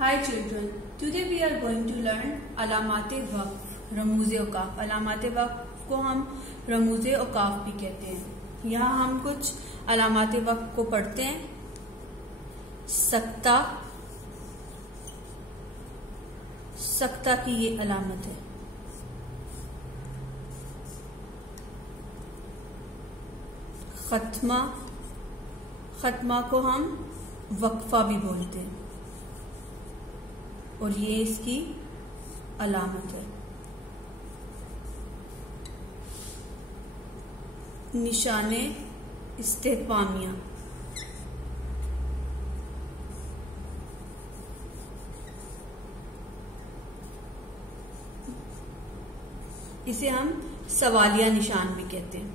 Hi children, today we are going to learn अलामात वक्फ, रमूज़े औकाफ। अलामात वक्फ को हम रमूज़े औकाफ भी कहते हैं। यहाँ हम कुछ अलामात वक्फ को पढ़ते हैं। सक्ता, सक्ता की ये अलामत है। खत्मा, खत्मा को हम वक्फा भी बोलते हैं और ये इसकी अलामत है। निशाने इस्तेफामिया, इसे हम सवालिया निशान भी कहते हैं।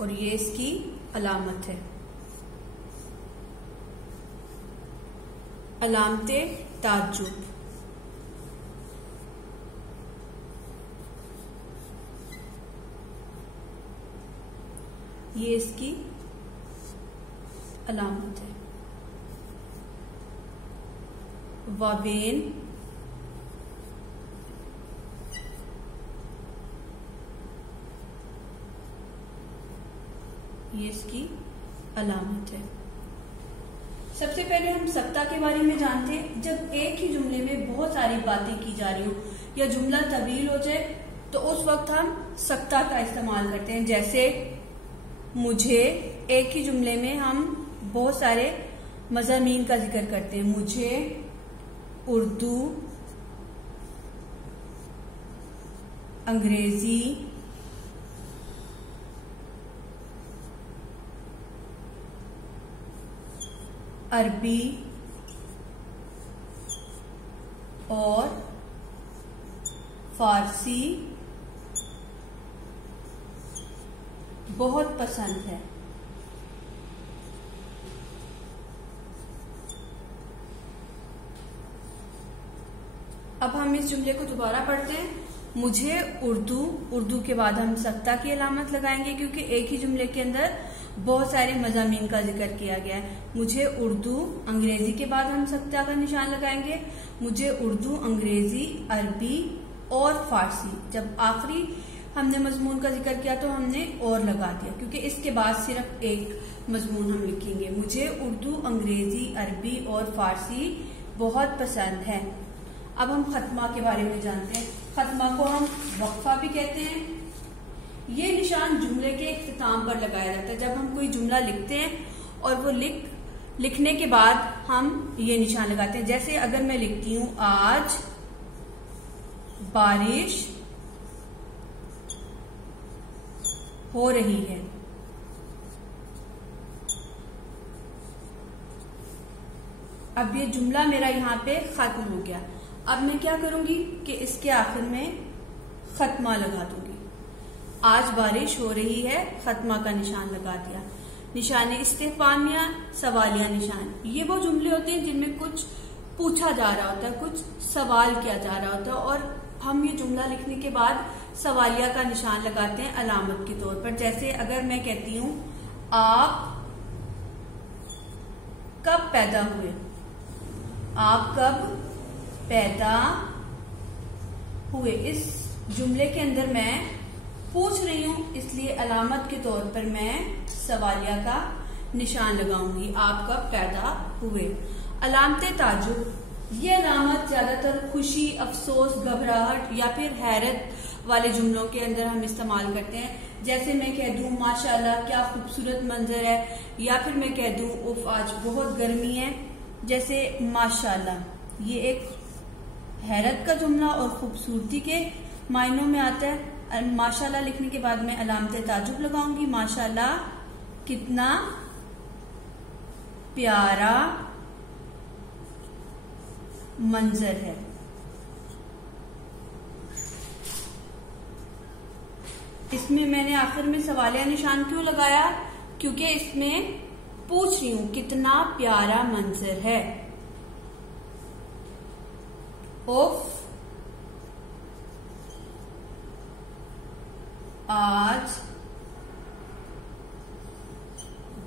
और ये इसकी अलामत है। अलामते ताज्जुब, ये इसकी अलामत है। वावेन, ये इसकी अलामत है। सबसे पहले हम सक्ता के बारे में जानते हैं। जब एक ही जुमले में बहुत सारी बातें की जा रही हो या जुमला तवील हो जाए तो उस वक्त हम सक्ता का इस्तेमाल करते हैं। जैसे मुझे, एक ही जुमले में हम बहुत सारे मज़ामीन का जिक्र करते हैं। मुझे उर्दू, अंग्रेजी, अरबी और फारसी बहुत पसंद है। अब हम इस जुमले को दोबारा पढ़ते हैं। मुझे उर्दू, उर्दू के बाद हम सक्ता की अलामत लगाएंगे क्योंकि एक ही जुमले के अंदर बहुत सारे मज़ामीन का जिक्र किया गया है। मुझे उर्दू, अंग्रेजी के बाद हम सक्ता का निशान लगाएंगे। मुझे उर्दू, अंग्रेजी, अरबी और फारसी। जब आखिरी हमने मजमून का जिक्र किया तो हमने और लगा दिया क्योंकि इसके बाद सिर्फ एक मजमून हम लिखेंगे। मुझे उर्दू, अंग्रेजी, अरबी और फारसी बहुत पसंद है। अब हम खत्मा के बारे में जानते हैं। खत्मा को हम वक्फा भी कहते हैं। ये निशान जुमले के इख्तिताम पर लगाया जाता है। जब हम कोई जुमला लिखते हैं और वो लिखने के बाद हम ये निशान लगाते हैं। जैसे अगर मैं लिखती हूं आज बारिश हो रही है, अब ये जुमला मेरा यहाँ पे खत्म हो गया। अब मैं क्या करूंगी कि इसके आखिर में खत्मा लगा दूंगी। आज बारिश हो रही है, खत्मा का निशान लगा दिया। निशाने इस्तेफामिया, सवालिया निशान। ये वो जुमले होते हैं जिनमें कुछ पूछा जा रहा होता है, कुछ सवाल किया जा रहा होता है और हम ये जुमला लिखने के बाद सवालिया का निशान लगाते हैं अलामत के तौर पर। जैसे अगर मैं कहती हूं आप कब पैदा हुए, आप कब पैदा हुए, इस जुमले के अंदर मैं पूछ रही हूं इसलिए अलामत के तौर पर मैं सवालिया का निशान लगाऊंगी। आप कब पैदा हुए। अलामते ताजुब, ये अलामत ज्यादातर खुशी, अफसोस, घबराहट या फिर हैरत वाले जुमलों के अंदर हम इस्तेमाल करते हैं। जैसे मैं कह दूं माशाल्लाह क्या खूबसूरत मंजर है, या फिर मैं कह दूं उफ आज बहुत गर्मी है। जैसे माशाल्लाह, ये एक हैरत का जुमला और खूबसूरती के मायनों में आता है। माशाल्लाह लिखने के बाद मैं अलामत ताजुब लगाऊंगी। माशाल्लाह कितना प्यारा मंजर है। इसमें मैंने आखिर में सवालिया निशान क्यों लगाया? क्योंकि इसमें पूछ रही हूं कितना प्यारा मंजर है। उफ आज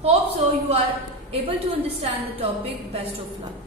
Hope so you are able to understand the topic. Best of luck.